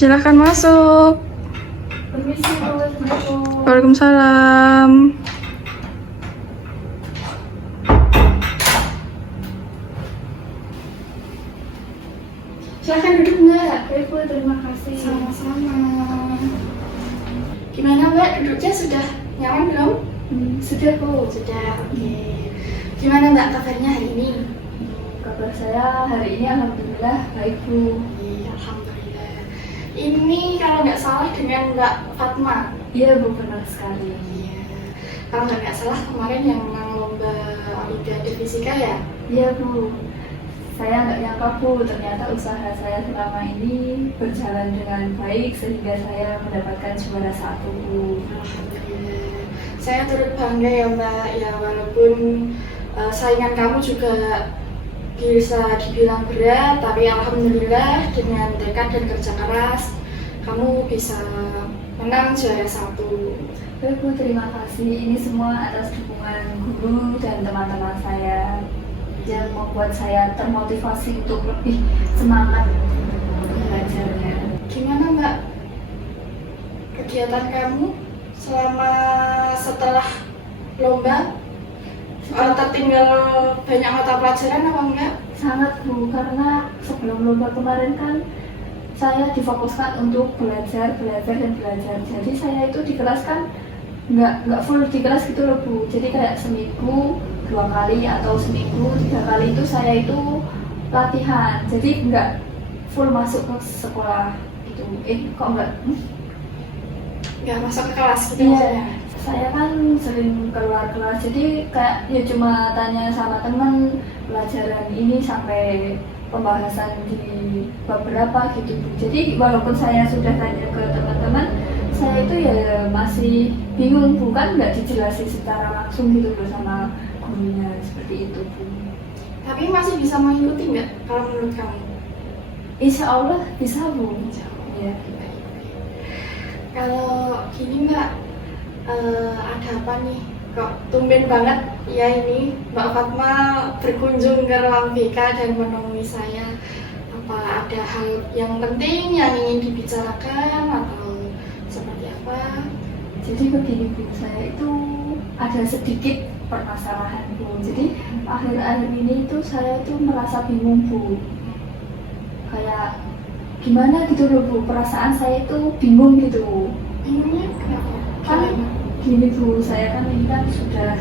Silahkan masuk. Permisi, Assalamualaikum. Waalaikumsalam. Silahkan duduk Mbak. Baik Bu, terima kasih. Sama-sama. Gimana Mbak, duduknya sudah nyaman belum? Sudah Bu. Sudah, oke. Gimana Mbak kabarnya hari ini? Kabar saya hari ini alhamdulillah baik Bu. Iya, alhamdulillah. Ini kalau nggak salah dengan Mbak Fatma. Iya Bu, benar sekali. Iya. Kalau nggak salah kemarin yang menang lomba Olimpiade Fisika ya? Iya Bu. Saya nggak nyangka Bu, ternyata usaha saya selama ini berjalan dengan baik sehingga saya mendapatkan juara 1 Bu. Alhamdulillah. Saya turut bangga ya Mbak, ya walaupun saingan kamu juga bisa dibilang berat, tapi alhamdulillah dengan tekad dan kerja keras kamu bisa menang juara 1. Baik Bu, terima kasih. Ini semua atas dukungan guru dan teman-teman saya yang membuat saya termotivasi untuk lebih semangat belajarnya. Gimana Mbak kegiatan kamu selama setelah lomba? Tertinggal banyak mata pelajaran apa enggak? Sangat Bu, karena sebelum lomba kemarin kan saya difokuskan untuk belajar. Jadi saya itu di kelas kan nggak full di kelas gitu loh Bu. Jadi kayak seminggu 2 kali atau seminggu 3 kali itu saya itu latihan. Jadi nggak full masuk ke sekolah gitu. Kok nggak? Nggak masuk ke kelas gitu maksudnya? Saya kan sering keluar kelas, jadi kayak ya cuma tanya sama teman pelajaran ini sampai pembahasan di beberapa gitu Bu. Jadi walaupun saya sudah tanya ke teman-teman, saya itu ya masih bingung Bu, kan nggak dijelasin secara langsung gitu Bu sama gurunya, seperti itu Bu. Tapi masih bisa mengikuti nggak kalau menurut kamu? Insya Allah bisa Bu. Ya. Kalau gini Mbak, ada apa nih? Kok tumben banget ya ini Mbak Fatma berkunjung ke ruang BK dan menemui saya. Apa ada hal yang penting yang ingin dibicarakan atau seperti apa? Jadi begini Bu, saya itu ada sedikit permasalahan Bu. Jadi akhir-akhir ini itu saya itu merasa bingung Bu. Kayak gimana gitu loh Bu, perasaan saya itu bingung gitu. Bingungnya kenapa? Kan gini Bu, saya kan ini kan sudah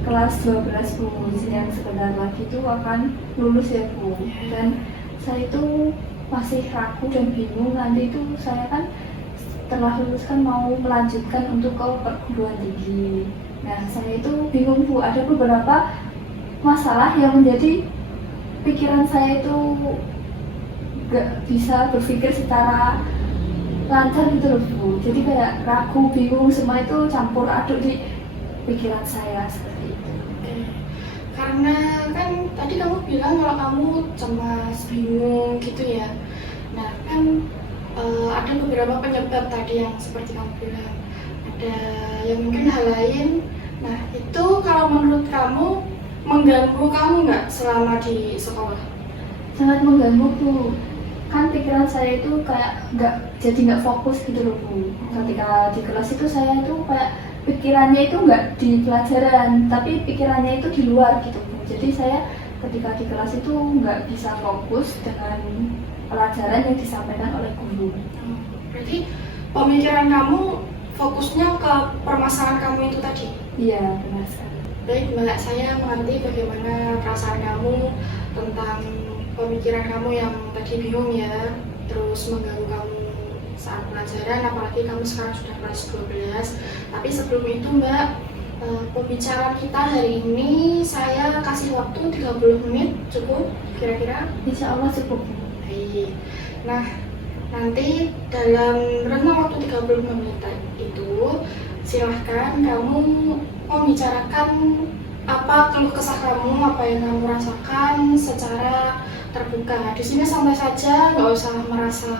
kelas 12 Bu, yang sebentar lagi itu akan lulus ya Bu. Dan saya itu masih ragu dan bingung, nanti itu saya kan setelah lulus kan mau melanjutkan untuk ke perguruan tinggi. Nah saya itu bingung Bu, ada beberapa masalah yang menjadi pikiran saya itu gak bisa berpikir secara lancar gitu loh Bu. Jadi kayak ragu, bingung, semua itu campur aduk di pikiran saya seperti itu. Karena kan tadi kamu bilang kalau kamu cemas, bingung gitu ya. Nah kan ada beberapa penyebab tadi yang seperti kamu bilang. Ada yang mungkin hal lain. Nah itu kalau menurut kamu mengganggu kamu nggak selama di sekolah? Sangat mengganggu Bu. Kan pikiran saya itu kayak nggak fokus gitu loh Bu. Ketika di kelas itu saya itu kayak pikirannya itu nggak di pelajaran, tapi pikirannya itu di luar gitu Bu. Jadi saya ketika di kelas itu nggak bisa fokus dengan pelajaran yang disampaikan oleh guru. Berarti pemikiran kamu fokusnya ke permasalahan kamu itu tadi? Iya, benar sekali. Baik Mbak, saya mengerti bagaimana perasaan kamu tentang pemikiran kamu yang tadi bingung ya, terus mengganggu kamu saat pelajaran, apalagi kamu sekarang sudah kelas 12. Tapi sebelum itu Mbak, pembicaraan kita hari ini saya kasih waktu 30 menit, cukup kira-kira? Insya Allah cukup. Baik. Nah, nanti dalam rentang waktu 30 menit itu silahkan kamu membicarakan apa keluh kesah kamu, apa yang kamu rasakan secara terbuka. Di sini santai saja, nggak usah merasa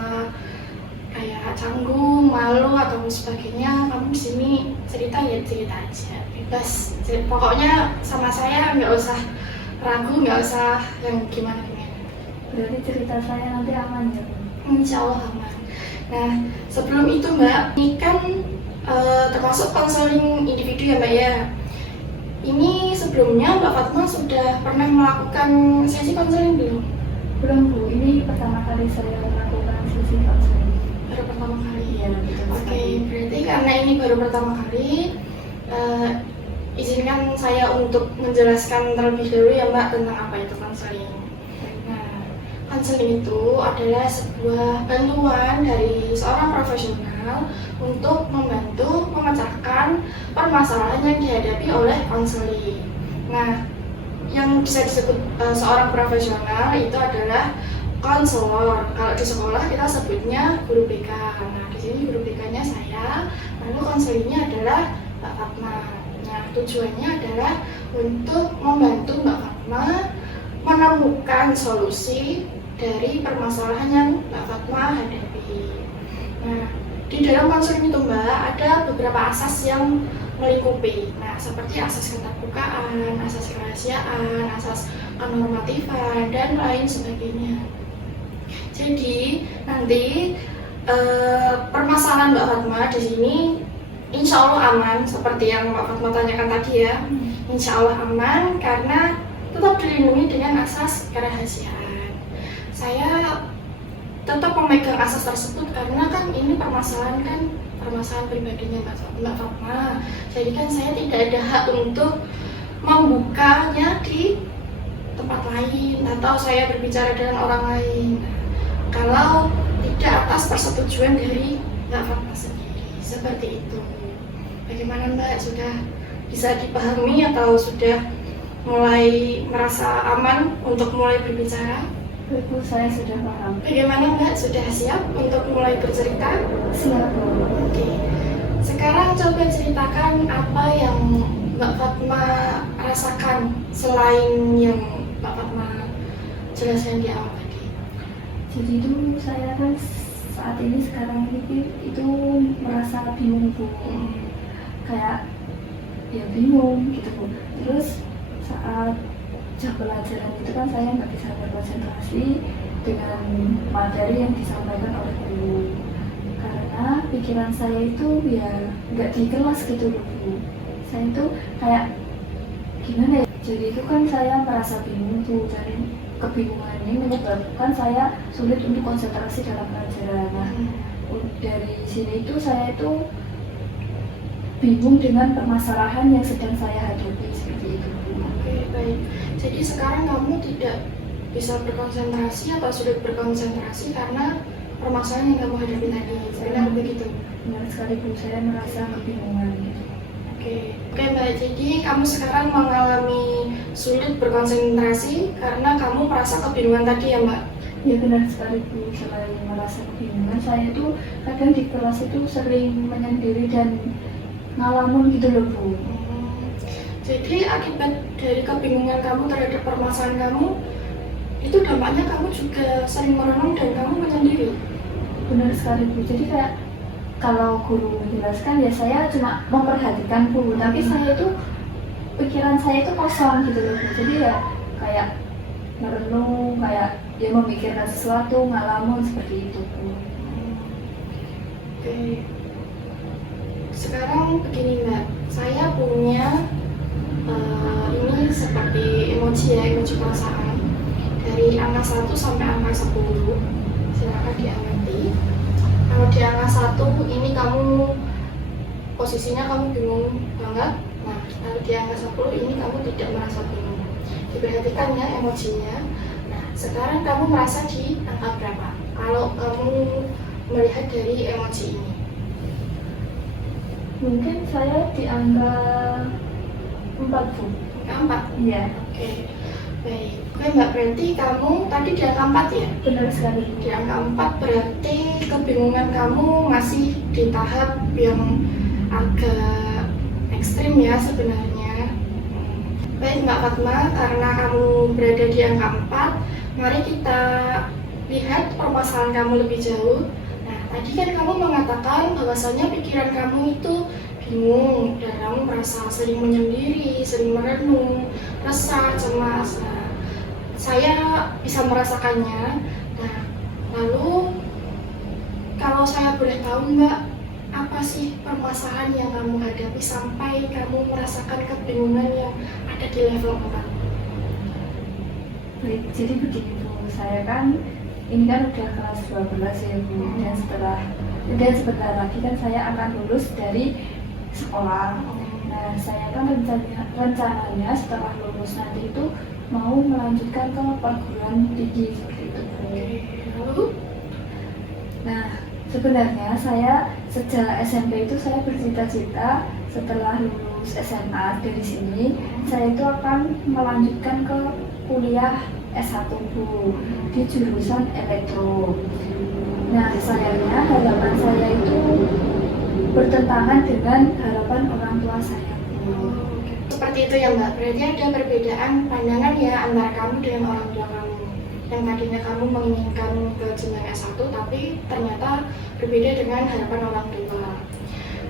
kayak canggung, malu atau sebagainya. Kamu di sini cerita ya cerita aja, bebas. Pokoknya sama saya nggak usah ragu, nggak usah yang gimana-gimana. Berarti cerita saya nanti aman ya? Insya Allah aman. Nah, sebelum itu Mbak, ini kan termasuk konseling individu ya Mbak ya. Ini sebelumnya Mbak Fatma sudah pernah melakukan sesi konseling belum? Belum Bu, ini pertama kali saya melakukan sesi konseling. Baru pertama kali. Iya, betul. Oke, berarti karena ini baru pertama kali, izinkan saya untuk menjelaskan terlebih dahulu ya Mbak tentang apa itu konseling. Nah, konseling itu adalah sebuah bantuan dari seorang profesional untuk membantu memecahkan permasalahan yang dihadapi oleh konseling. Nah, yang bisa disebut seorang profesional itu adalah konselor. Kalau di sekolah kita sebutnya guru BK. Nah, di sini guru BK-nya saya, lalu konselingnya adalah Mbak Fatma. Nah, tujuannya adalah untuk membantu Mbak Fatma menemukan solusi dari permasalahan yang Mbak Fatma hadapi. Nah, di dalam konseling itu Mbak ada beberapa asas yang melingkupi. Nah, seperti asas keterbukaan, asas kerahasiaan, asas kenormatifan, dan lain sebagainya. Jadi nanti permasalahan Mbak Fatma di sini insya Allah aman, seperti yang Mbak Fatma tanyakan tadi ya. Insya Allah aman karena tetap dilindungi dengan asas kerahasiaan. Saya tetap memegang asas tersebut karena kan ini permasalahan pribadinya Mbak Fatma. Jadi kan saya tidak ada hak untuk membukanya di tempat lain atau saya berbicara dengan orang lain. Kalau tidak atas persetujuan dari Mbak Fatma sendiri, seperti itu. Bagaimana Mbak, sudah bisa dipahami atau sudah mulai merasa aman untuk mulai berbicara? Bu, saya sudah paham. Bagaimana Mbak, sudah siap untuk mulai bercerita? Siap Bu. Oke, sekarang coba ceritakan apa yang Mbak Fatma rasakan selain yang Mbak Fatma jelaskan di awal tadi. Jadi itu saya kan saat ini sekarang ini itu merasa bingung Bu. Kayak ya bingung gitu Bu. Terus saat jam pelajaran itu kan saya nggak bisa berkonsentrasi dengan materi yang disampaikan oleh guru karena pikiran saya itu ya nggak di kelas gitu loh Bu. Saya itu kayak gimana ya, jadi itu kan saya merasa bingung tuh, dan kebingungan ini menyebabkan saya sulit untuk konsentrasi dalam pelajaran. Nah, dari sini itu saya itu bingung dengan permasalahan yang sedang saya hadapi seperti itu Bu. Oke, baik. Jadi sekarang kamu tidak bisa berkonsentrasi atau sulit berkonsentrasi karena permasalahan yang kamu hadapi tadi. Benar begitu? Benar sekali Bu, saya merasa kebingungan gitu. Oke Mbak, jadi kamu sekarang mengalami sulit berkonsentrasi karena kamu merasa kebingungan tadi ya Mbak? Ya benar sekali Bu, selain merasa kebingungan, saya tuh kadang di kelas itu sering menyendiri dan ngalamun gitu loh Bu. Jadi akibat dari kebingungan kamu terhadap permasalahan kamu, itu dampaknya kamu juga sering merenung dan kamu menyendiri. Benar sekali Bu, jadi kayak kalau guru menjelaskan ya saya cuma memperhatikan Bu, tapi saya itu pikiran saya itu kosong gitu loh Bu. Jadi ya kayak merenung, kayak ya memikirkan sesuatu, ngalamun seperti itu Bu. Oke. Sekarang begini Mbak, saya punya ini seperti emoji ya, emoji perasaan dari angka 1 sampai angka 10. Silakan diamati. Kalau di angka 1 ini kamu posisinya kamu bingung banget. Nah, kalau di angka 10 ini kamu tidak merasa bingung. Diperhatikan ya emojinya. Nah, sekarang kamu merasa di angka berapa? Kalau kamu melihat dari emoji ini. Mungkin saya di angka 4 Bu. Angka 4? Iya. Oke, baik. Oke Mbak, berarti kamu tadi di angka 4 ya? Benar sekali Bu. Di angka 4 berarti kebingungan kamu masih di tahap yang agak ekstrim ya sebenarnya. Baik Mbak Fatma, karena kamu berada di angka 4, mari kita lihat permasalahan kamu lebih jauh. Nah, tadi kan kamu mengatakan bahwasanya pikiran kamu itu bingung dan kamu merasa sering menyendiri, sering merenung, resah, cemas. Nah, saya bisa merasakannya. Nah, lalu kalau saya boleh tahu Mbak, apa sih permasalahan yang kamu hadapi sampai kamu merasakan kebingungan yang ada di level 4? Baik, jadi begini Bu, saya kan ini kan udah kelas 12 ya Bu, dan sebentar lagi kan saya akan lulus dari sekolah. Nah, saya kan rencananya setelah lulus nanti itu mau melanjutkan ke perguruan tinggi seperti itu Bu. Lalu? Nah, sebenarnya saya sejak SMP itu saya bercita-cita setelah lulus SMA dari sini, saya itu akan melanjutkan ke kuliah S1 Bu, di jurusan elektro. Nah, sayangnya harapan saya itu bertentangan dengan harapan orang tua saya Bu. Seperti itu ya Mbak, berarti ada perbedaan pandangan ya antara kamu dengan orang tua kamu. Yang tadinya kamu menginginkan ke jenjang S1 tapi ternyata berbeda dengan harapan orang tua.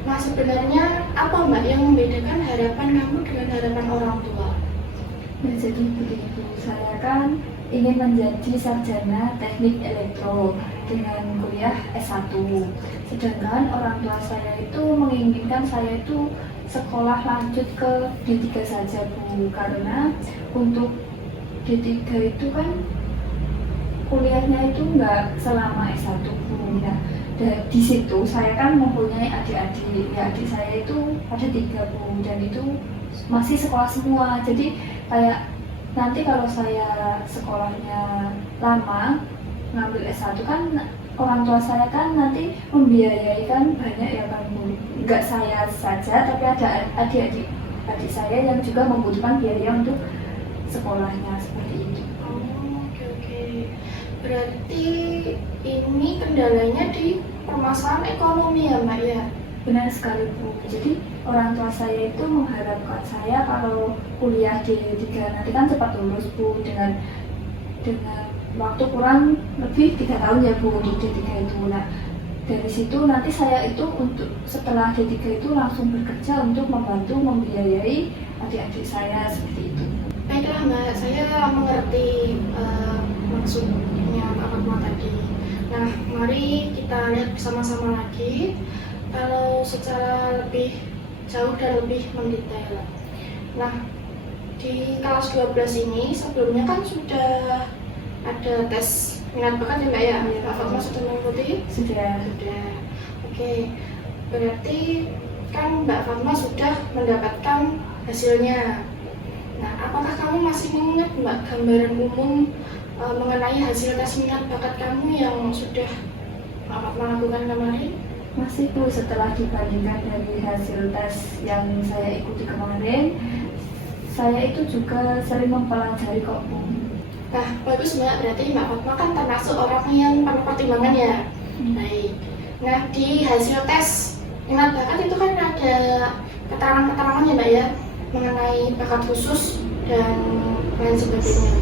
Nah, sebenarnya apa Mbak yang membedakan harapan kamu dengan harapan orang tua? Nah, jadi begini Bu, saya kan ingin menjadi sarjana teknik elektro dengan kuliah S1. Sedangkan orang tua saya itu menginginkan saya itu sekolah lanjut ke D3 saja Bu, karena untuk D3 itu kan kuliahnya itu nggak selama S1 Bu. Nah, di situ saya kan mempunyai adik-adik, ya adik saya itu ada 3 Bu, dan itu masih sekolah semua. Jadi kayak nanti kalau saya sekolahnya lama ngambil S1 kan orang tua saya kan nanti membiayai kan banyak ya kan Bu. Nggak saya saja, tapi ada adik saya yang juga membutuhkan biaya untuk sekolahnya seperti itu. Oke. Berarti ini kendalanya di permasalahan ekonomi ya Mbak ya? Benar sekali Bu. Jadi orang tua saya itu mengharapkan saya kalau kuliah D3 nanti kan cepat lulus Bu, dengan waktu kurang lebih 3 tahun ya Bu untuk D3 itu. Nah, dari situ nanti saya itu untuk setelah D3 itu langsung bekerja untuk membantu membiayai adik-adik saya seperti itu. Baiklah Mbak, saya mengerti maksudnya Mbak Fatma tadi. Nah, mari kita lihat bersama-sama lagi kalau secara lebih jauh dan lebih mendetail. Nah, di kelas 12 ini sebelumnya kan sudah ada tes minat bakat ya Mbak ya? Mbak Fatma sudah mengikuti? Sudah. Oke, berarti kan Mbak Fatma sudah mendapatkan hasilnya. Nah, apakah kamu masih mengingat Mbak gambaran umum mengenai hasil tes minat bakat kamu yang sudah Mbak Fatma lakukan kemarin? Masih Bu, setelah dibandingkan dari hasil tes yang saya ikuti kemarin, saya itu juga sering mempelajari kok Bu. Nah, bagus Mbak, berarti Mbak Fatma kan termasuk orang yang penuh pertimbangan ya? Baik. Nah, di hasil tes minat bakat itu kan ada keterangan-keterangan ya Mbak ya, mengenai bakat khusus dan lain sebagainya.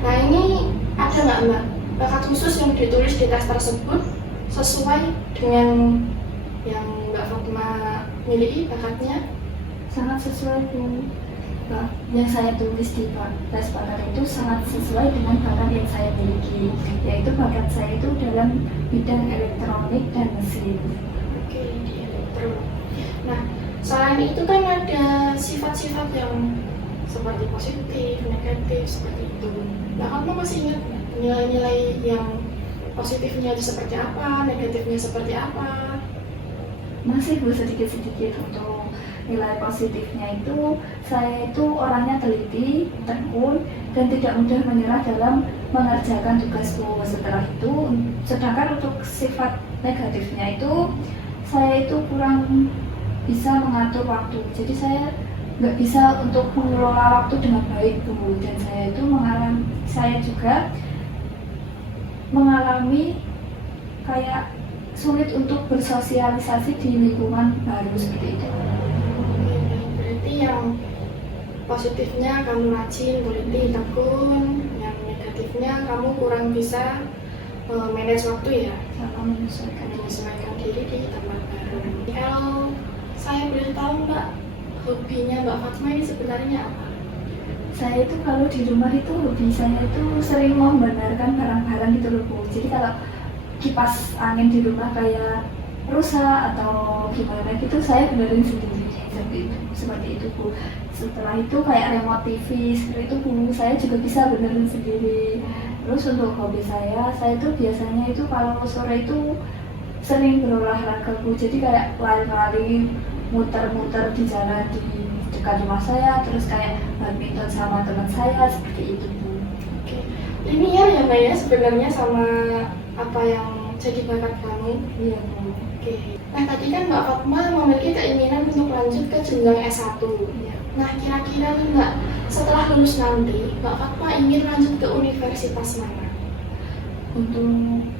Nah, ini ada nggak Mbak bakat khusus yang ditulis di tes tersebut sesuai dengan yang Mbak Fatma miliki bakatnya? Sangat sesuai Bu. Yang saya tulis di tes bakat itu sangat sesuai dengan bakat yang saya miliki, yaitu bakat saya itu dalam bidang elektronik dan mesin. Oke, di elektro. Nah, selain itu kan ada sifat-sifat yang seperti positif, negatif, seperti itu. Mbak Fatma masih ingat nilai-nilai yang positifnya itu seperti apa, negatifnya seperti apa? Masih Bu, sedikit-sedikit. Untuk nilai positifnya itu, saya itu orangnya teliti, tekun, dan tidak mudah menyerah dalam mengerjakan tugas Bu. Setelah itu, sedangkan untuk sifat negatifnya itu, saya itu kurang bisa mengatur waktu. Jadi saya nggak bisa untuk mengelola waktu dengan baik Bu. Dan saya juga mengalami kayak sulit untuk bersosialisasi di lingkungan baru seperti itu. Berarti yang positifnya kamu rajin, teliti, tekun, yang negatifnya kamu kurang bisa manage waktu ya, Sama menyesuaikan diri di tempat baru. Kalau saya boleh tahu Mbak, hobinya Mbak Fatma ini sebenarnya apa? Saya itu kalau di rumah itu hobi saya itu sering membenarkan barang-barang gitu loh Bu. Jadi kalau kipas angin di rumah kayak rusak atau gimana gitu saya benerin sendiri seperti itu Bu. Setelah itu kayak remote TV seperti itu Bu, saya juga bisa benerin sendiri. Terus untuk hobi saya itu biasanya itu kalau sore itu sering berolahraga Bu. Jadi kayak lari-lari, muter-muter di jalan di dekat rumah saya, terus kayak badminton sama teman saya seperti itu Bu. Oke. Linear ya Mbak ya sebenarnya sama apa yang jadi bakat kamu. Iya Bu. Oke. Nah tadi kan Mbak Fatma memiliki keinginan untuk lanjut ke jenjang S1. Iya. Nah kira-kira nih Mbak, setelah lulus nanti Mbak Fatma ingin lanjut ke universitas mana? Untuk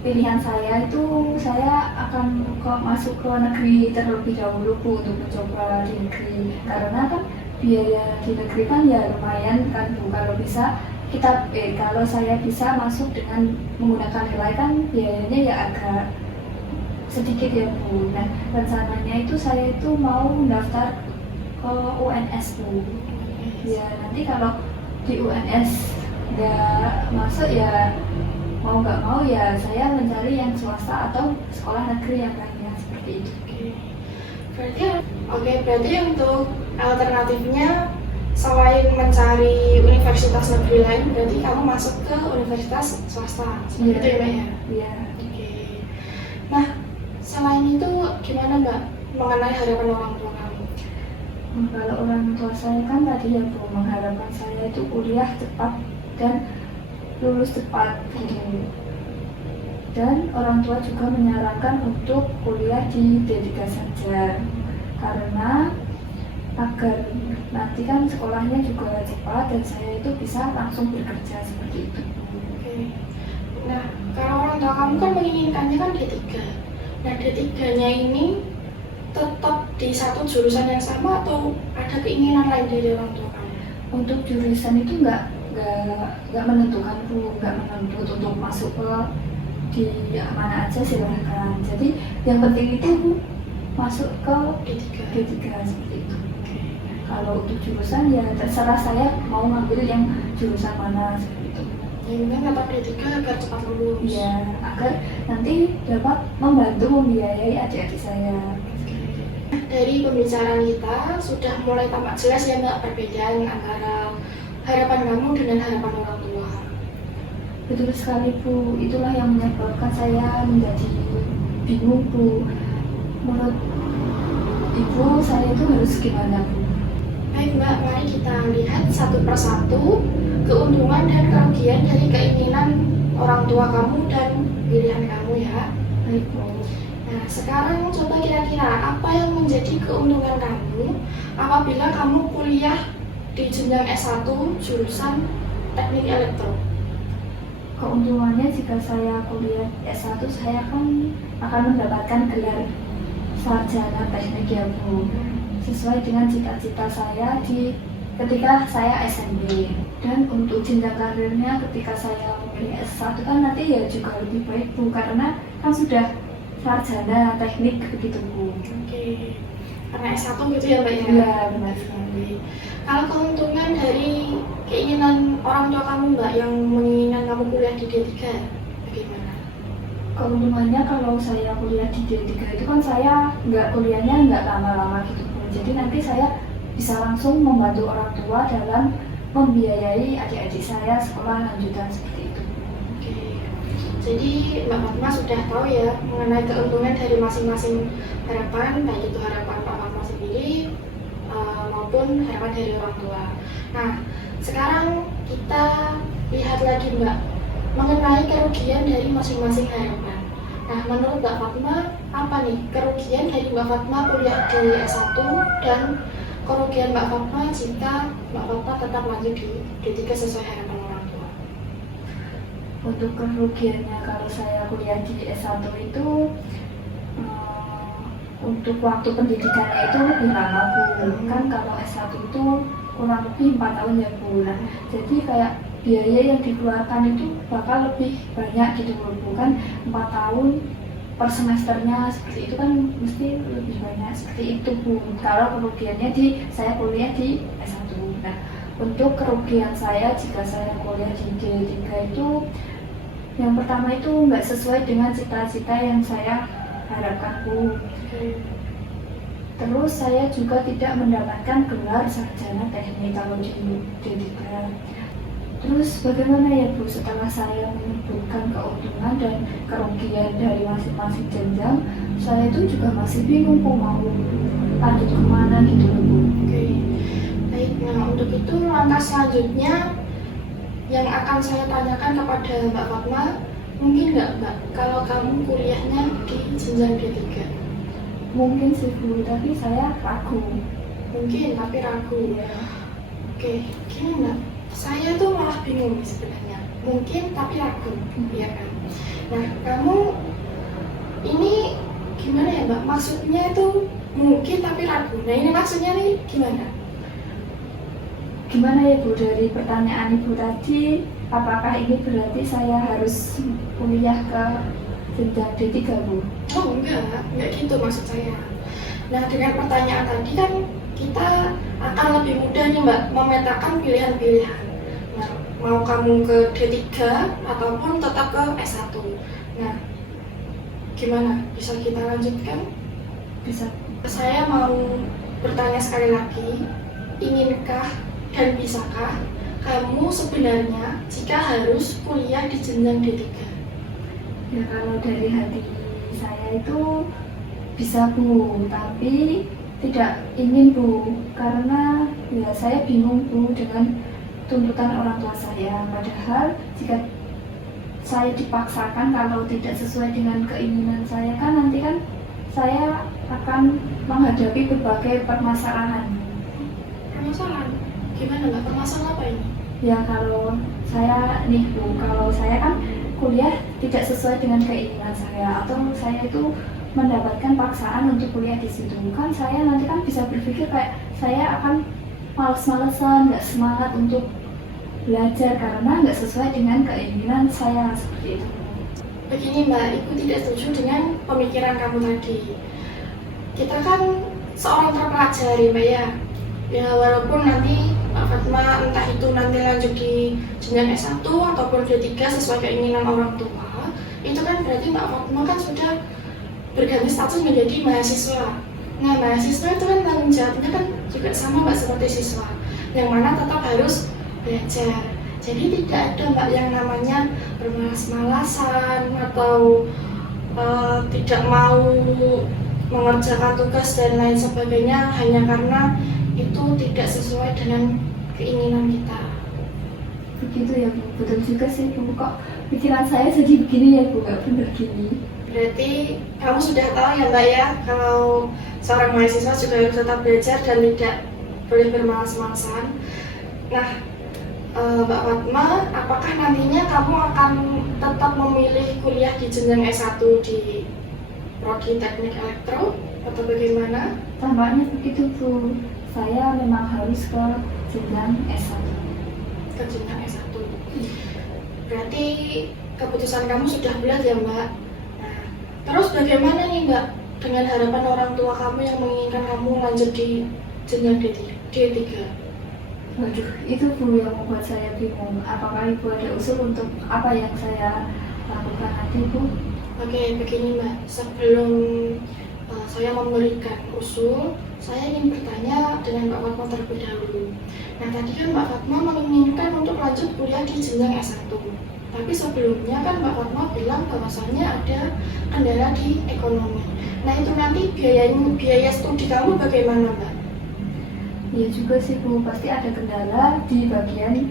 pilihan saya itu saya akan masuk ke negeri terlebih dahulu Bu untuk mencoba di negeri, karena kan biaya di negeri kan ya lumayan kan Bu. Kalau bisa kalau saya bisa masuk dengan menggunakan nilai kan biayanya ya agak sedikit ya Bu. Nah rencananya itu saya itu mau mendaftar ke UNS Bu. Ya nanti kalau di UNS nggak masuk ya mau nggak mau ya saya mencari yang swasta atau sekolah negeri yang lainnya seperti itu. Berarti untuk alternatifnya selain mencari universitas negeri lain, berarti kamu masuk ke universitas swasta, seperti itu ya Mbak ya? Iya. Oke. Nah, selain itu gimana Mbak mengenai harapan orang tua kamu? Kalau orang tua saya kan tadi ya Bu, mengharapkan saya itu kuliah cepat dan lulus cepat gitu. Dan orang tua juga menyarankan untuk kuliah di D3 saja, karena agar nanti kan sekolahnya juga cepat dan saya itu bisa langsung bekerja seperti itu. Oke. Nah, kalau orang tua kamu kan menginginkannya kan D3. Nah, D3-nya ini tetap di satu jurusan yang sama atau ada keinginan lain dari orang tua kamu? Untuk jurusan itu nggak menentukan Bu, nggak menuntut untuk masuk ke di mana aja silahkan. Jadi yang penting itu masuk ke D3 seperti itu. Kalau untuk jurusan ya terserah saya mau ngambil yang jurusan mana seperti itu. Yang penting tetap D3 agar cepat lulus. Ya agar nanti dapat membantu membiayai adik-adik saya. Dari pembicaraan kita sudah mulai tampak jelas ya Mbak perbedaan antara harapan kamu dengan harapan orang tua. Betul sekali Bu, itulah yang menyebabkan saya menjadi bingung Bu. Menurut Ibu saya itu harus gimana Bu? Baik Mbak, mari kita lihat satu persatu keuntungan dan kerugian dari keinginan orang tua kamu dan pilihan kamu ya. Baik Bu. Nah sekarang coba kira-kira apa yang menjadi keuntungan kamu apabila kamu kuliah di jenjang S1 jurusan teknik elektro? Keuntungannya jika saya kuliah S1 saya akan mendapatkan gelar sarjana teknik ya Bu, sesuai dengan cita-cita saya ketika saya SMP. Dan untuk jenjang karirnya ketika saya memilih S1 kan nanti ya juga lebih baik Bu, karena kan sudah sarjana teknik begitu Bu. Oke, karena S1 gitu ya Mbak ya? Iya benar sekali. Kalau keuntungan dari keinginan orang tua kamu Mbak yang menginginkan kamu kuliah di D3 bagaimana? Keuntungannya kalau saya kuliah di D3 itu kan saya kuliahnya nggak lama-lama gitu Bu. Jadi nanti saya bisa langsung membantu orang tua dalam membiayai adik-adik saya sekolah lanjutan seperti itu. Oke. Jadi Mbak Fatma sudah tahu ya mengenai keuntungan dari masing-masing harapan, baik itu harapan Mbak Fatma sendiri maupun harapan dari orang tua. Nah, sekarang kita lihat lagi Mbak mengenai kerugian dari masing-masing harapan. Nah, menurut Mbak Fatma apa nih kerugian dari Mbak Fatma kuliah di S1 dan kerugian Mbak Fatma jika Mbak Fatma tetap lanjut di D3 sesuai harapan orang tua? Untuk kerugiannya kalau saya kuliah di S1 itu untuk waktu pendidikannya itu lebih lama Bu. Kan kalau S1 itu kurang lebih 4 tahun ya Bu. Nah, jadi kayak biaya yang dikeluarkan itu bakal lebih banyak gitu loh Bu. Kan 4 tahun per semesternya seperti itu kan mesti lebih banyak seperti itu Bu. Kalau kerugiannya saya kuliah di S1. Nah, untuk kerugian saya jika saya kuliah di D3 itu yang pertama itu nggak sesuai dengan cita-cita yang saya harapkan Bu. Terus saya juga tidak mendapatkan gelar sarjana teknik kalau di D3. Terus bagaimana ya Bu setelah saya menyebutkan keuntungan dan kerugian dari masing-masing jenjang, saya itu juga masih bingung kok mau lanjut kemana gitu loh Bu. Oke, baik. Nah, untuk itu langkah selanjutnya yang akan saya tanyakan kepada Mbak Fatma, mungkin nggak Mbak kalau kamu kuliahnya di jenjang D3? Mungkin sih Bu, tapi saya ragu. Mungkin, tapi ragu. Ya. Oke, gimana? Saya tuh malah bingung sebenarnya. Mungkin tapi ragu, ya kan? Nah, kamu ini gimana ya Mbak? Maksudnya itu mungkin tapi ragu. Nah, ini maksudnya nih gimana? Gimana ya Bu, dari pertanyaan Ibu tadi, apakah ini berarti saya harus kuliah ke jenjang D3 Bu? Oh enggak gitu maksud saya. Nah, dengan pertanyaan tadi kan kita akan lebih mudah nih Mbak memetakan pilihan-pilihan. Nah, mau kamu ke D3 ataupun tetap ke S1. Nah, gimana? Bisa kita lanjutkan? Bisa. Saya mau bertanya sekali lagi, inginkah dan bisakah kamu sebenarnya jika harus kuliah di jenjang D3? Ya kalau dari hati saya itu bisa Bu, tapi tidak ingin Bu, karena ya saya bingung Bu dengan tuntutan orang tua saya. Padahal jika saya dipaksakan kalau tidak sesuai dengan keinginan saya kan nanti kan saya akan menghadapi berbagai permasalahan. Permasalahan? Gimana Mbak? Permasalahan apa ini? Ya kalau saya nih Bu, kalau saya kan kuliah tidak sesuai dengan keinginan saya atau saya itu mendapatkan paksaan untuk kuliah di situ, kan saya nanti kan bisa berpikir kayak saya akan males-malesan, nggak semangat untuk belajar karena nggak sesuai dengan keinginan saya seperti itu. Begini Mbak, Ibu tidak setuju dengan pemikiran kamu tadi. Kita kan seorang terpelajari Mbak ya. Ya walaupun nanti Mbak Fatma entah itu nanti lanjut di jenjang S1 ataupun D3 sesuai keinginan orang tua, itu kan berarti Mbak Fatma kan sudah berganti status menjadi mahasiswa. Nah, mahasiswa itu kan tanggung jawabnya kan juga sama Mbak seperti siswa, yang mana tetap harus belajar. Jadi tidak ada Mbak yang namanya bermalas-malasan atau tidak mau mengerjakan tugas dan lain sebagainya hanya karena itu tidak sesuai dengan keinginan kita. Begitu ya Bu, betul juga sih Bu, kok pikiran saya jadi begini ya Bu, nggak bener gini. Berarti kamu sudah tahu ya Mbak ya, kalau seorang mahasiswa juga harus tetap belajar dan tidak boleh bermalas-malasan. Nah, Mbak Fatma, apakah nantinya kamu akan tetap memilih kuliah di jenjang S1 di Prodi Teknik Elektro atau bagaimana? Tampaknya begitu Bu, saya memang harus ke jenjang S1. Ke jenjang S1. Berarti keputusan kamu sudah bulat ya Mbak? Nah, terus bagaimana nih Mbak dengan harapan orang tua kamu yang menginginkan kamu lanjut di jenjang D3? Waduh, itu Bu yang membuat saya bingung. Apakah Ibu ada usul untuk apa yang saya lakukan nanti Bu? Oke, begini Mbak, sebelum saya memberikan usul, saya ingin bertanya dengan Mbak Fatma terlebih dahulu. Nah, tadi kan Mbak Fatma menginginkan untuk lanjut kuliah di jenjang S1. Tapi sebelumnya kan Mbak Fatma bilang bahwasannya ada kendala di ekonomi. Nah, itu nanti biaya studi kamu bagaimana Mbak? Iya juga sih Bu, pasti ada kendala di bagian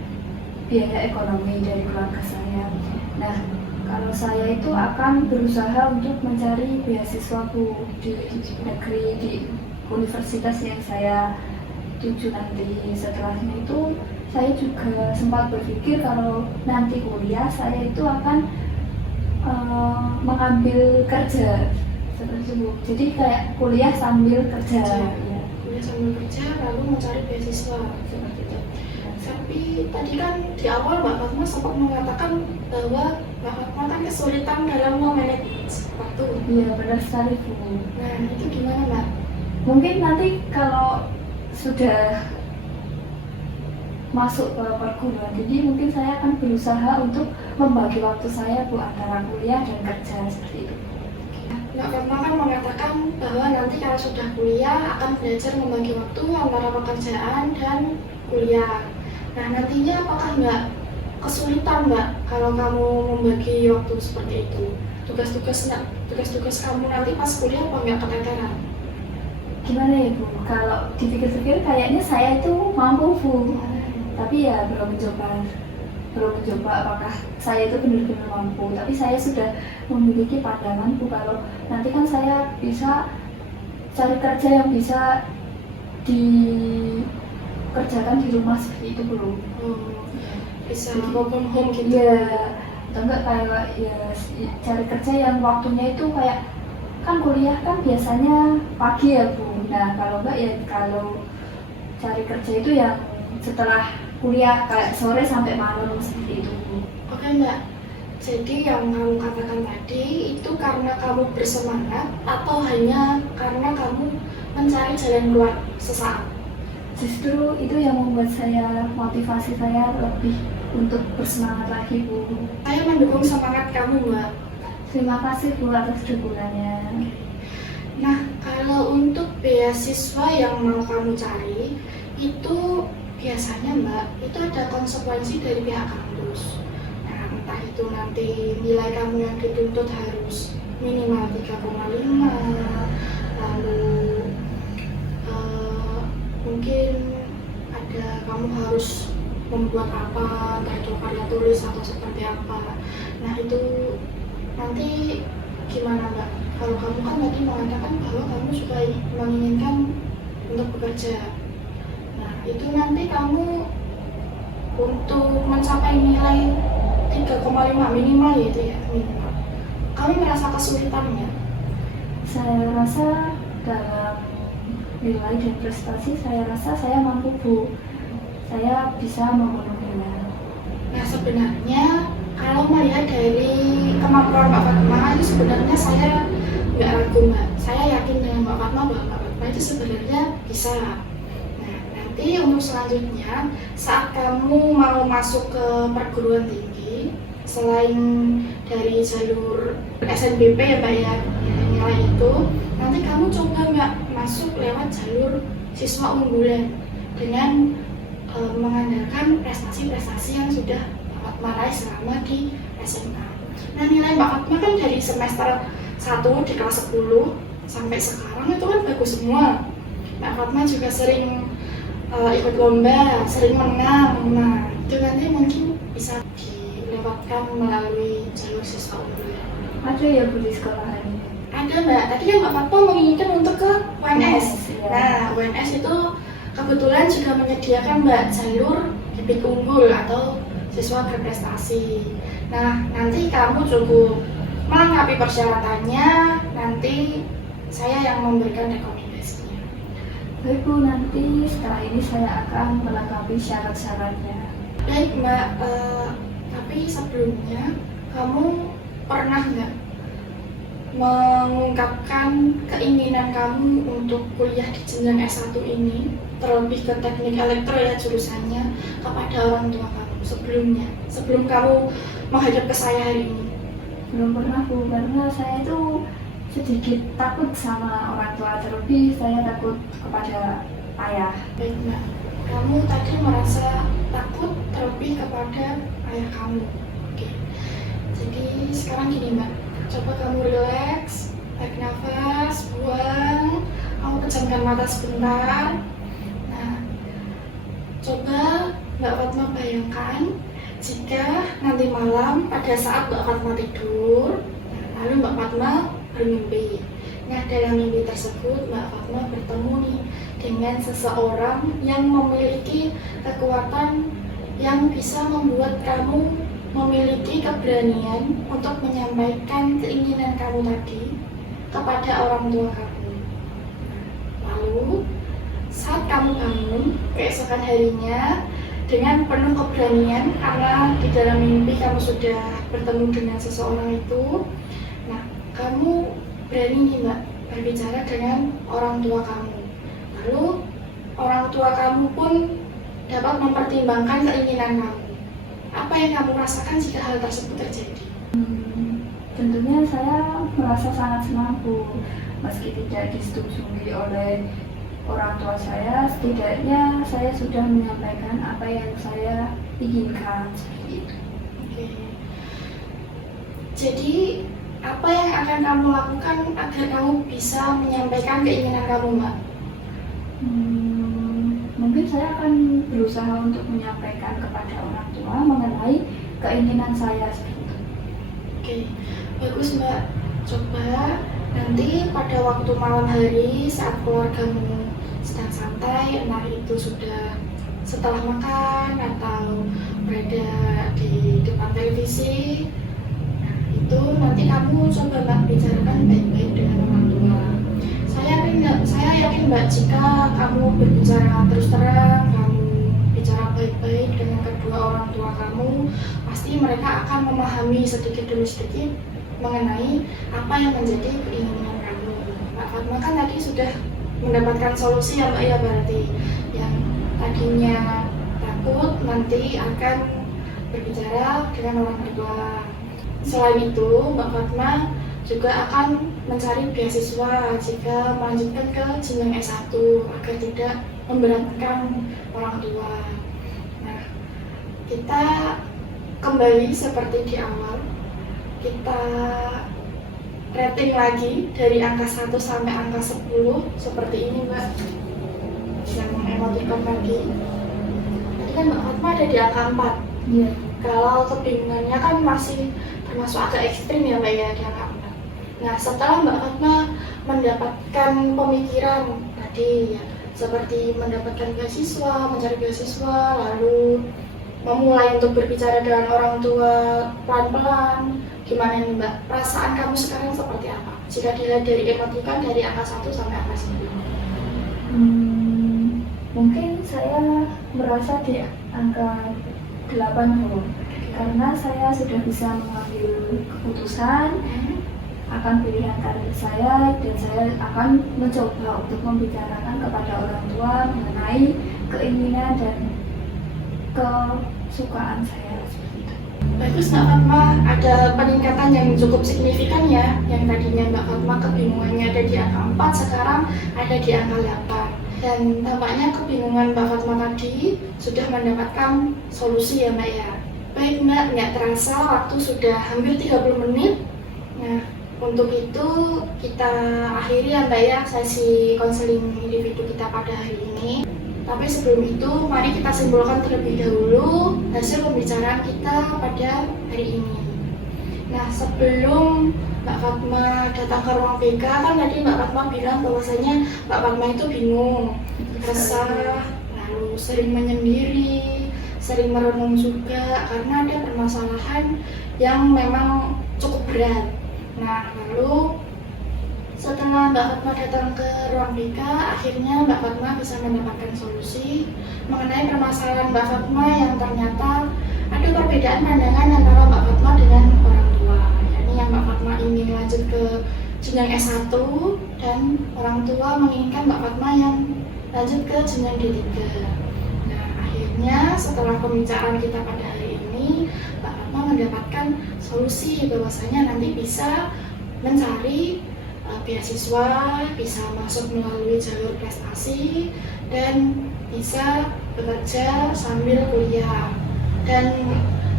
biaya ekonomi dari keluarga saya. Nah, kalau saya itu akan berusaha untuk mencari beasiswa Bu di negeri, di universitas yang saya tuju nanti. Setelahnya itu saya juga sempat berpikir kalau nanti kuliah saya itu akan mengambil kerja seperti gitu. Jadi kayak kuliah sambil kerja. Ya. Kuliah sambil kerja lalu mencari beasiswa seperti itu. Tapi tadi kan di awal Mbak Fatma sempat mengatakan bahwa Mbak Fatma kan kesulitan dalam memanage waktu. Iya benar sekali Bu. Nah itu gimana Mbak? Mungkin nanti kalau sudah masuk ke perguruan tinggi mungkin saya akan berusaha untuk membagi waktu saya Bu antara kuliah dan kerja seperti itu. Mbak Fatma kan mengatakan bahwa nanti kalau sudah kuliah akan belajar membagi waktu antara pekerjaan dan kuliah. Nah nantinya apakah Mbak kesulitan Mbak kalau kamu membagi waktu seperti itu? Tugas-tugas kamu nanti pas kuliah apa nggak keteteran? Gimana ya Bu? Kalau dipikir-pikir kayaknya saya itu mampu Bu. Tapi ya belum mencoba apakah saya itu benar-benar mampu. Tapi saya sudah memiliki pandangan Bu kalau nanti kan saya bisa cari kerja yang bisa dikerjakan di rumah seperti itu Bu. Bisa work from home gitu. Iya, atau enggak kayak ya cari kerja yang waktunya itu kayak kan kuliah kan biasanya pagi ya Bu. Nah kalau enggak ya kalau cari kerja itu yang setelah kuliah kayak sore sampai malam seperti itu Bu. Oke Mbak, jadi yang kamu katakan tadi itu karena kamu bersemangat atau hanya karena kamu mencari jalan keluar sesaat? Justru itu yang membuat saya, motivasi saya lebih untuk bersemangat lagi Bu. Saya mendukung semangat kamu Mbak. Terima kasih Bu atas dukungannya. Nah, kalau untuk beasiswa yang mau kamu cari, itu biasanya Mbak, itu ada konsekuensi dari pihak kampus. Nah, entah itu nanti nilai kamu yang dituntut harus minimal 3,5, lalu mungkin ada kamu harus membuat apa, entah itu karya tulis atau seperti apa. Nah, itu nanti gimana Mbak? Kalau kamu kan tadi mengatakan bahwa kamu juga menginginkan untuk bekerja. Nah, itu nanti kamu untuk mencapai nilai 3,5 minimal ya itu ya, minimal. Kamu merasa kesulitannya? Saya rasa dalam nilai dan prestasi saya rasa saya mampu Bu. Saya bisa memenuhinya. Nah, sebenarnya kalau melihat dari kemampuan Mbak Fatma itu sebenarnya saya nggak ragu Mbak. Saya yakin dengan Mbak Fatma bahwa Mbak Fatma itu sebenarnya bisa. Nah, nanti untuk selanjutnya saat kamu mau masuk ke perguruan tinggi, selain dari jalur SNBP ya Mbak ya, nilai itu, nanti kamu coba nggak masuk lewat jalur siswa unggulan dengan mengandalkan prestasi-prestasi yang sudah Mbak Fatma raih selama di SMA. Nah, nilai Mbak Fatma kan dari semester 1 di kelas 10 sampai sekarang itu kan bagus semua. Mbak Fatma juga sering ikut lomba, sering menang. Nah, itu nanti mungkin bisa dilewatkan melalui jalur siswa unggulan. Ada ya Bu di sekolah ini? Ada Mbak, tadi kan Mbak Fatma menginginkan untuk ke UNS. Ya. Nah, UNS itu kebetulan juga menyediakan Mbak jalur bibit unggul atau siswa berprestasi. Nah, nanti kamu cukup melengkapi persyaratannya, nanti saya yang memberikan rekomendasinya. Baik Bu, nanti setelah ini saya akan melengkapi syarat-syaratnya. Baik Mbak, tapi sebelumnya kamu pernah nggak mengungkapkan keinginan kamu untuk kuliah di jenjang S1 ini, terlebih ke teknik elektro ya jurusannya, kepada orang tua kamu sebelumnya, sebelum kamu menghadap ke saya hari ini? Belum pernah Bu, karena saya itu sedikit takut sama orang tua, terlebih saya takut kepada ayah. Baik Mbak, kamu tadi merasa takut terlebih kepada ayah kamu. Oke, jadi sekarang gini Mbak, coba kamu relax, tarik nafas, buang, kamu pejamkan mata sebentar. Nah, coba Mbak Fatma bayangkan jika nanti malam pada saat Mbak Fatma tidur, lalu Mbak Fatma bermimpi. Nah, dalam mimpi tersebut Mbak Fatma bertemu nih dengan seseorang yang memiliki kekuatan yang bisa membuat kamu memiliki keberanian untuk menyampaikan keinginan kamu tadi kepada orang tua kamu. Lalu saat kamu bangun keesokan harinya dengan penuh keberanian karena di dalam mimpi kamu sudah bertemu dengan seseorang itu, nah kamu berani nih Mbak berbicara dengan orang tua kamu. Lalu orang tua kamu pun dapat mempertimbangkan keinginan kamu. Apa yang kamu rasakan jika hal tersebut terjadi? Tentunya saya merasa sangat senang Bu, meski tidak disetujui oleh orang tua saya, setidaknya saya sudah menyampaikan apa yang saya inginkan seperti itu. Oke. Jadi apa yang akan kamu lakukan agar kamu bisa menyampaikan keinginan kamu, Mbak? Mungkin saya akan berusaha untuk menyampaikan kepada orang tua mengenai keinginan saya seperti itu. Oke, bagus Mbak. Coba nanti pada waktu malam hari saat keluargamu sedang santai, entah itu sudah setelah makan atau berada di depan televisi, nah itu nanti kamu coba Mbak bicarakan baik-baik dengan orang tua. Saya yakin Mbak, jika kamu berbicara terus terang, kamu bicara baik-baik dengan kedua orang tua kamu, pasti mereka akan memahami sedikit demi sedikit mengenai apa yang menjadi keinginan kamu. Mbak Fatma kan tadi sudah mendapatkan solusi ya Mbak ya, berarti yang tadinya takut nanti akan berbicara dengan orang tua. Selain itu Mbak Fatma juga akan mencari beasiswa jika melanjutkan ke jenjang S1 agar tidak memberatkan orang tua. Nah, kita kembali seperti di awal, kita rating lagi dari angka 1 sampai angka 10 seperti ini Mbak, yang emoticon lagi. Tadi kan Mbak Fatma ada di angka 4. Iya. Kalau kebingungannya kan masih termasuk agak ekstrim ya Mbak ya, di angka 4. Nah, setelah Mbak Fatma mendapatkan pemikiran tadi ya, seperti mendapatkan beasiswa, mencari beasiswa, lalu memulai untuk berbicara dengan orang tua pelan-pelan, gimana nih Mbak? Perasaan kamu sekarang seperti apa? Jika dilihat dari emoticon dari angka 1 sampai angka 10. Mungkin saya merasa di angka 8 Bu, karena saya sudah bisa mengambil keputusan akan pilihan karir saya, dan saya akan mencoba untuk membicarakan kepada orang tua mengenai keinginan dan kesukaan saya seperti itu. Bagus Mbak Fatma, ada peningkatan yang cukup signifikan ya. Yang tadinya Mbak Fatma kebingungannya ada di angka 4, sekarang ada di angka 8. Dan tampaknya kebingungan Mbak Fatma tadi sudah mendapatkan solusi ya Mbak ya. Baik Mbak, nggak terasa waktu sudah hampir 30 menit. Nah, untuk itu kita akhiri ya Mbak ya sesi konseling individu kita pada hari ini. Tapi sebelum itu, mari kita simpulkan terlebih dahulu hasil pembicaraan kita pada hari ini. Nah, sebelum Mbak Fatma datang ke ruang BK, kan tadi Mbak Fatma bilang bahwasanya Mbak Fatma itu bingung, resah, lalu sering menyendiri, sering merenung juga karena ada permasalahan yang memang cukup berat. Nah, lalu setelah Mbak Fatma datang ke ruang BK, akhirnya Mbak Fatma bisa mendapatkan solusi mengenai permasalahan Mbak Fatma yang ternyata ada perbedaan pandangan antara Mbak Fatma dengan orang tua. Yakni yang Mbak Fatma ingin lanjut ke jenjang S1 dan orang tua menginginkan Mbak Fatma yang lanjut ke jenjang D3. Nah, akhirnya setelah pembicaraan kita pada hari ini, Mbak Fatma mendapatkan solusi bahwasanya nanti bisa mencari beasiswa, bisa masuk melalui jalur prestasi, dan bisa bekerja sambil kuliah. Dan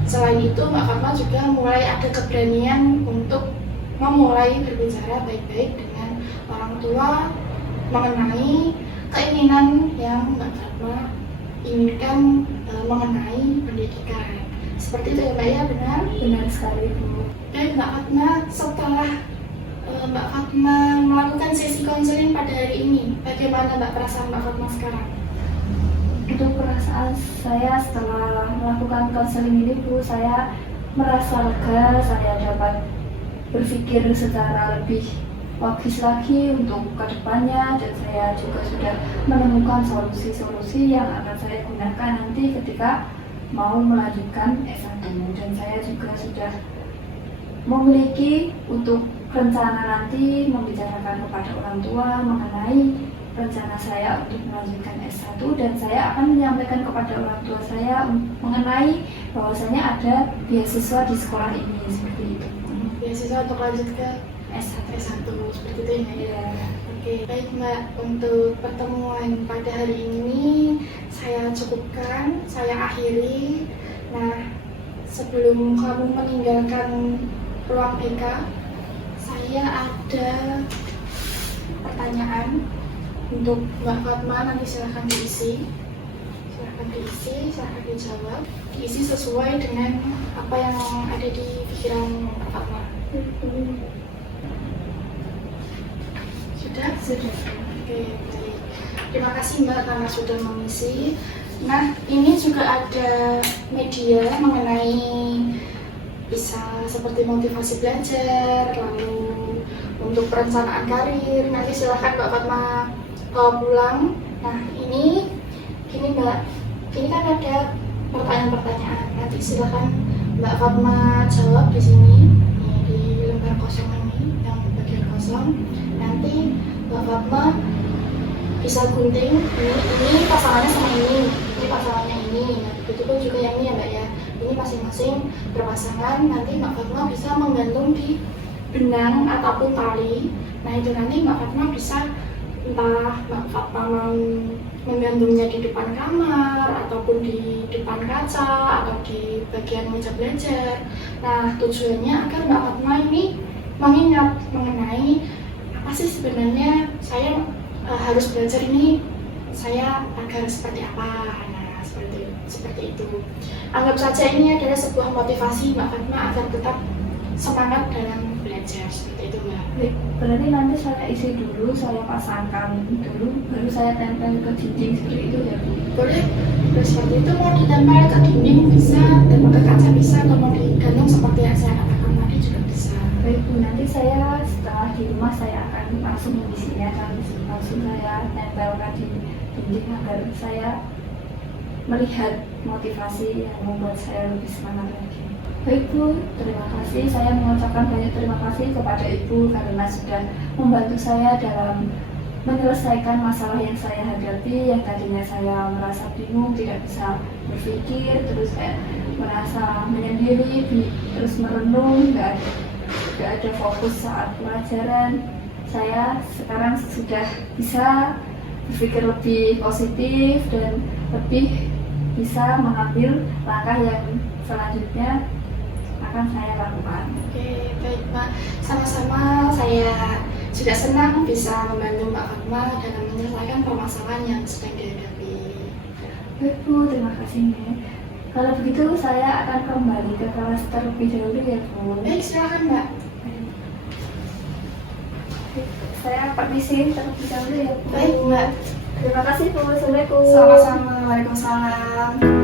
selain itu Mbak Fatma juga mulai ada keberanian untuk memulai berbicara baik-baik dengan orang tua mengenai keinginan yang Mbak Fatma inginkan mengenai pendidikan. Seperti itu ya Mbak ya, benar? Benar sekali Bu. Dan Mbak Fatma, setelah Mbak Fatma melakukan sesi konseling pada hari ini, bagaimana Mbak perasaan Mbak Fatma sekarang? Untuk perasaan saya setelah melakukan konseling ini Bu, saya merasa lega, saya dapat berpikir secara lebih logis lagi untuk kedepannya, dan saya juga sudah menemukan solusi-solusi yang akan saya gunakan nanti ketika mau melanjutkan S1, dan saya juga sudah memiliki untuk rencana nanti membicarakan kepada orang tua mengenai rencana saya untuk melanjutkan S1, dan saya akan menyampaikan kepada orang tua saya mengenai bahwasanya ada beasiswa di sekolah ini, seperti itu. Beasiswa untuk lanjut ke S1. seperti itu ya. Iya. Oke, baik Mbak, untuk pertemuan pada hari ini saya cukupkan, saya akhiri. Nah, sebelum kamu meninggalkan ruang BK, saya ada pertanyaan untuk Mbak Fatma, nanti silahkan diisi. Silahkan dijawab. Diisi sesuai dengan apa yang ada di pikiran Mbak Fatma. Sudah? Oke, baik. Terima kasih Mbak karena sudah mengisi. Nah, ini juga ada media mengenai bisa seperti motivasi belajar, lalu untuk perencanaan karir. Nanti silahkan Mbak Fatma bawa pulang. Nah, ini Mbak, ini kan ada pertanyaan-pertanyaan. Nanti silahkan Mbak Fatma jawab di sini, di lembar kosong ini, yang bagian kosong. Nanti Mbak Fatma bisa gunting ini pasangannya sama ini pasangannya ini. Nah, begitu pun juga yang ini ya Mbak ya. Ini masing-masing berpasangan. Nanti Mbak Fatma bisa menggantung di benang ataupun tali. Nah, itu nanti Mbak Fatma bisa entah Mbak Fatma mau menggantungnya di depan kamar ataupun di depan kaca atau di bagian meja belajar. Nah, tujuannya agar Mbak Fatma ini mengingat mengenai apa sih sebenarnya saya harus belajar ini, saya agar seperti apa. Nah, seperti itu. Anggap saja ini adalah sebuah motivasi Mbak Fatma agar tetap semangat dalam belajar, seperti itu Mbak. Berarti nanti saya isi dulu, saya pasangkan dulu, baru saya tempel ke dinding, seperti itu ya Bu? Boleh, seperti itu. Mau ditempel ke dinding bisa, tempel ke kaca bisa, atau mau digantung seperti yang saya katakan tadi juga bisa. Baik Bu, nanti saya setelah di rumah saya akan langsung mengisinya dan langsung saya tempelkan di dinding agar saya melihat motivasi yang membuat saya lebih semangat lagi. Baik Bu, terima kasih. Saya mengucapkan banyak terima kasih kepada Ibu karena sudah membantu saya dalam menyelesaikan masalah yang saya hadapi, yang tadinya saya merasa bingung, tidak bisa berpikir, terus merasa menyendiri, terus merenung, nggak ada fokus saat pelajaran. Saya sekarang sudah bisa berpikir lebih positif dan lebih bisa mengambil langkah yang selanjutnya akan saya lakukan. Oke, baik Mbak. Sama-sama, saya juga senang bisa membantu Mbak Fatma dalam menyelesaikan permasalahan yang sedang dihadapi. Baik Bu, terima kasih ya. Kalau begitu saya akan kembali ke kelas terlebih dahulu ya Bu. Baik, silakan Mbak. Saya permisi terlebih dahulu ya Bu. Baik Mbak. Terima kasih Bu. Assalamualaikum. Sama-sama. Waalaikumsalam.